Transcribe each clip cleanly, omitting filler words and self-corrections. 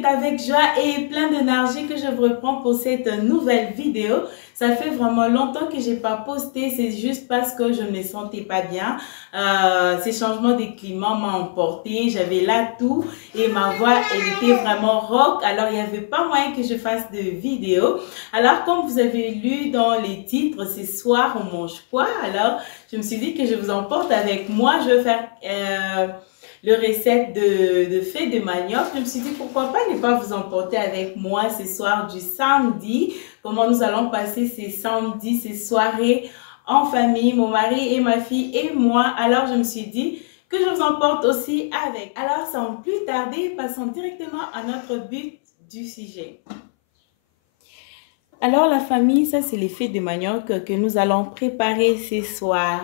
c'est avec joie et plein d'énergie que je vous reprends pour cette nouvelle vidéo. Ça fait vraiment longtemps que j'ai pas posté, c'est juste parce que je ne me sentais pas bien. Ces changements de climat m'ont emporté, j'avais la toux et ma voix elle était vraiment rock. Alors il n'y avait pas moyen que je fasse de vidéo. Alors comme vous avez lu dans les titres, ce soir on mange quoi? Alors je me suis dit que je vous emporte avec moi. Je vais faire le recette de fée de manioc. Je me suis dit pourquoi pas ne pas vous emporter avec moi ce soir du samedi. Comment nous allons passer ces samedis, ces soirées en famille, mon mari et ma fille et moi. Alors je me suis dit que je vous emporte aussi avec. Alors sans plus tarder, passons directement à notre but du sujet. Alors la famille, ça c'est les fées de manioc que nous allons préparer ce soir.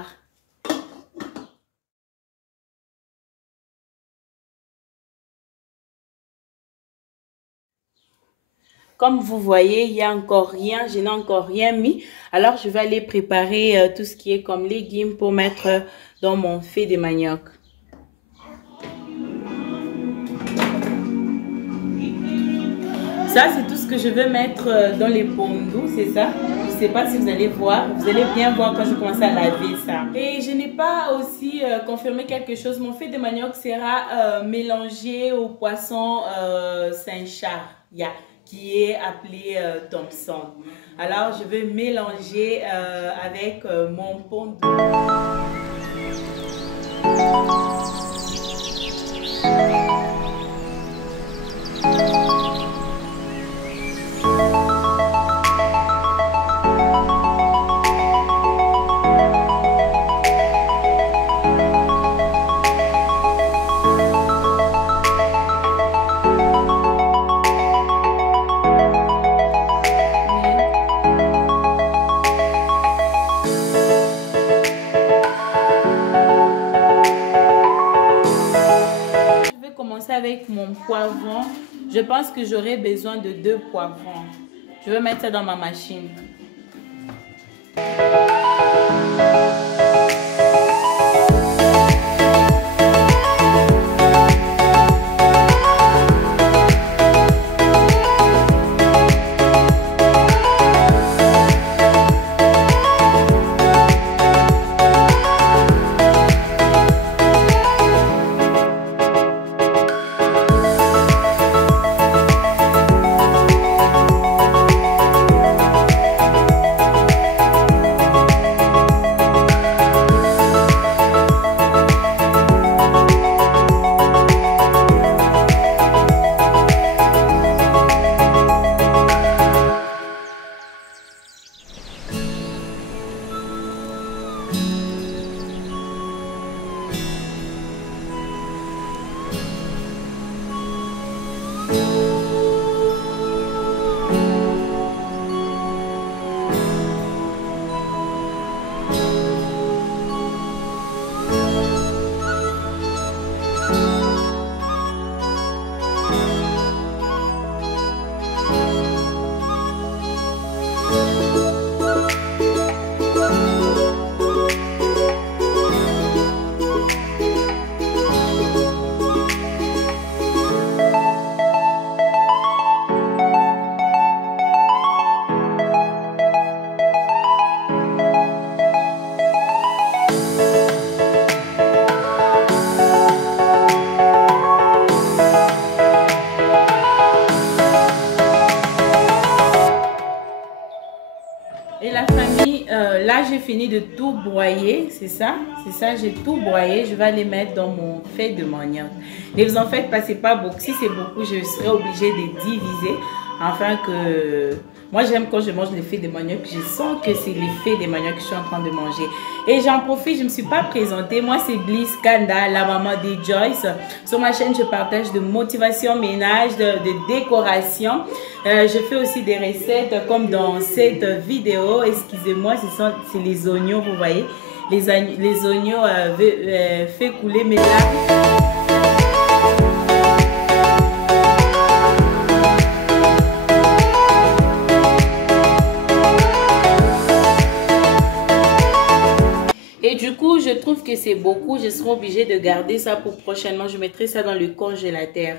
Comme vous voyez, il n'y a encore rien, je n'ai encore rien mis. Alors, je vais aller préparer tout ce qui est comme légumes pour mettre dans mon fée de manioc. Ça, c'est tout ce que je vais mettre dans les pondous, c'est ça? Je ne sais pas si vous allez voir. Vous allez bien voir quand je commence à laver ça. Et je n'ai pas aussi confirmé quelque chose. Mon fée de manioc sera mélangé au poisson Saint-Charles. Qui est appelé Thompson. Alors, je vais mélanger avec mon pondou. Avec mon poivron, je pense que j'aurai besoin de 2 poivrons. Je vais mettre ça dans ma machine. Et la famille, là j'ai fini de tout broyer, c'est ça, j'ai tout broyé. Je vais les mettre dans mon fée de manioc. Ne vous en faites pas, c'est pas beaucoup. Si c'est beaucoup, je serai obligée de diviser afin que... Moi j'aime quand je mange les fées de manioc, je sens que c'est les fées de manioc que je suis en train de manger. Et j'en profite, je ne me suis pas présentée. Moi c'est Bliss Kanda, la maman de Joyce. Sur ma chaîne, je partage de motivation ménage, de décoration. Je fais aussi des recettes comme dans cette vidéo. Excusez-moi, c'est les oignons, vous voyez. Les oignons fait couler mes larmes. Je trouve que c'est beaucoup. Je serai obligée de garder ça pour prochainement. Je mettrai ça dans le congélateur.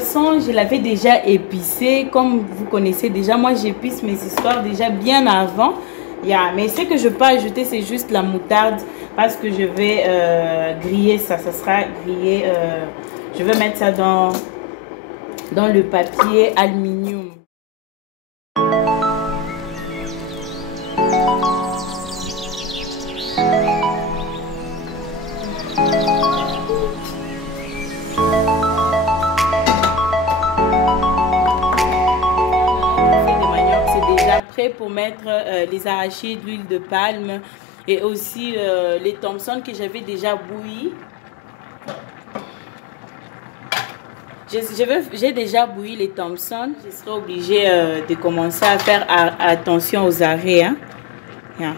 poisson, je l'avais déjà épicé. Comme vous connaissez déjà, moi j'épice mes histoires déjà bien avant. Mais ce que je peux ajouter, c'est juste la moutarde parce que je vais griller ça. Ça sera grillé. Je vais mettre ça dans le papier aluminium. Pour mettre les arachides, l'huile de palme et aussi les Thompson que j'avais déjà bouilli. J'ai déjà bouilli les Thompson. Je serai obligée de commencer à faire attention aux arrêts. Hein. Yeah.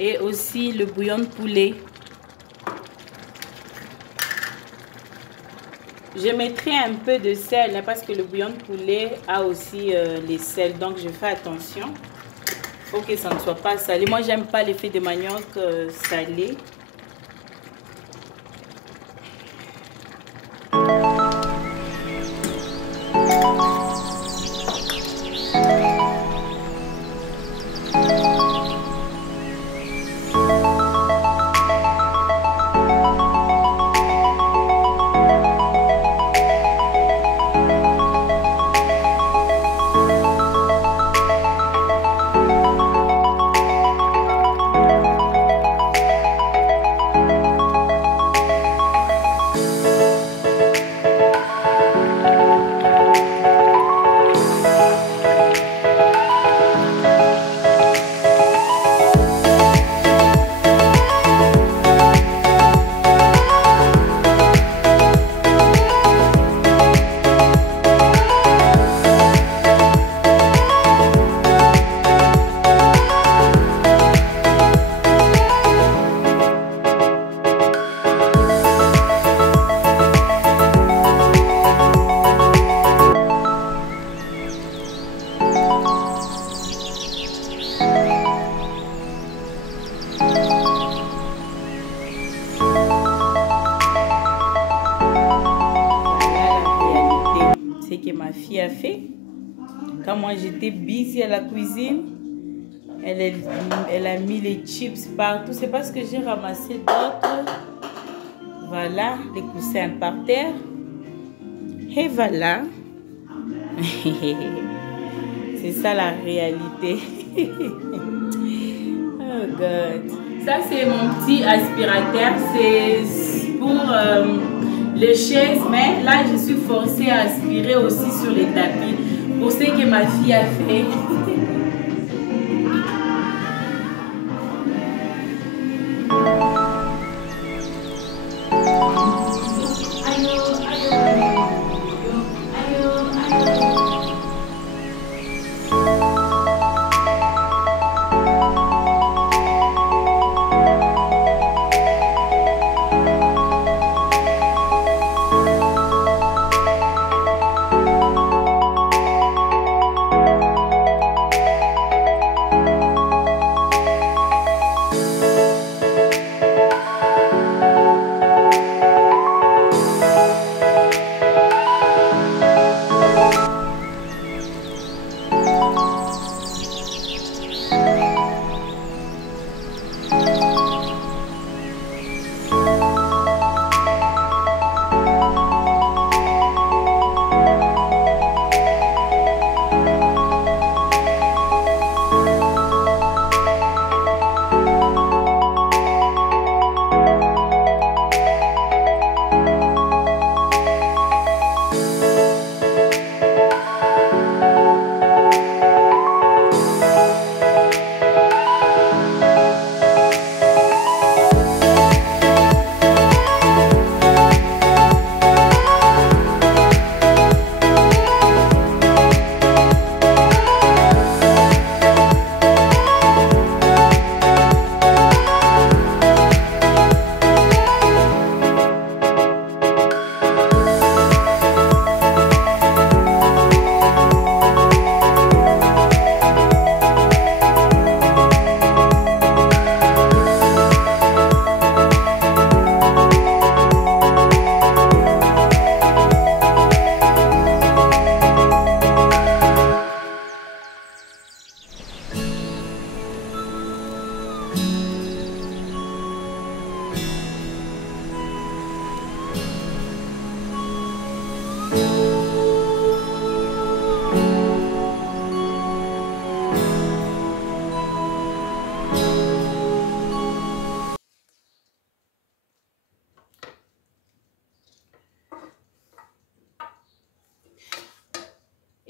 Et aussi le bouillon de poulet. Je mettrai un peu de sel hein, parce que le bouillon de poulet a aussi les sels. Donc je fais attention. Il faut que ça ne soit pas salé. Moi j'aime pas l'effet de manioc salé. Ma fille a fait quand moi j'étais busy à la cuisine. Elle a mis les chips partout. C'est parce que j'ai ramassé d'autres. Voilà les coussins par terre et voilà. C'est ça la réalité. Oh God. Ça c'est mon petit aspirateur. C'est pour les chaises, mais là je suis forcée à aspirer aussi sur les tapis pour ce que ma fille a fait.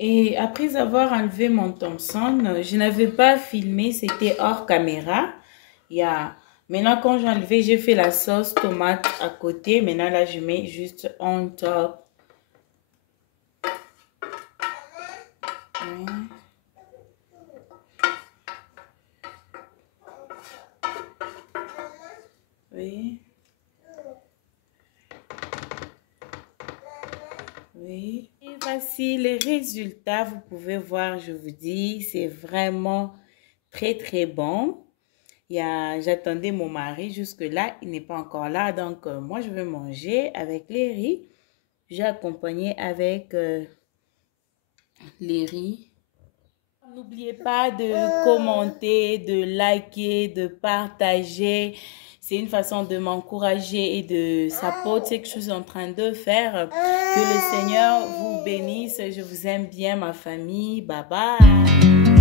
Et après avoir enlevé mon Thompson, je n'avais pas filmé, c'était hors caméra. Maintenant, quand j'ai enlevé, j'ai fait la sauce tomate à côté. Maintenant, là, je mets juste on top. Oui. Oui. Et voici les résultats. Vous pouvez voir, je vous dis, c'est vraiment très, très bon. J'attendais mon mari jusque-là. Il n'est pas encore là. Donc, moi, je vais manger avec les riz. J'ai accompagné avec les riz. N'oubliez pas de commenter, de liker, de partager. C'est une façon de m'encourager et de supporter ce que je suis en train de faire. Que le Seigneur vous bénisse. Je vous aime bien, ma famille. Bye bye.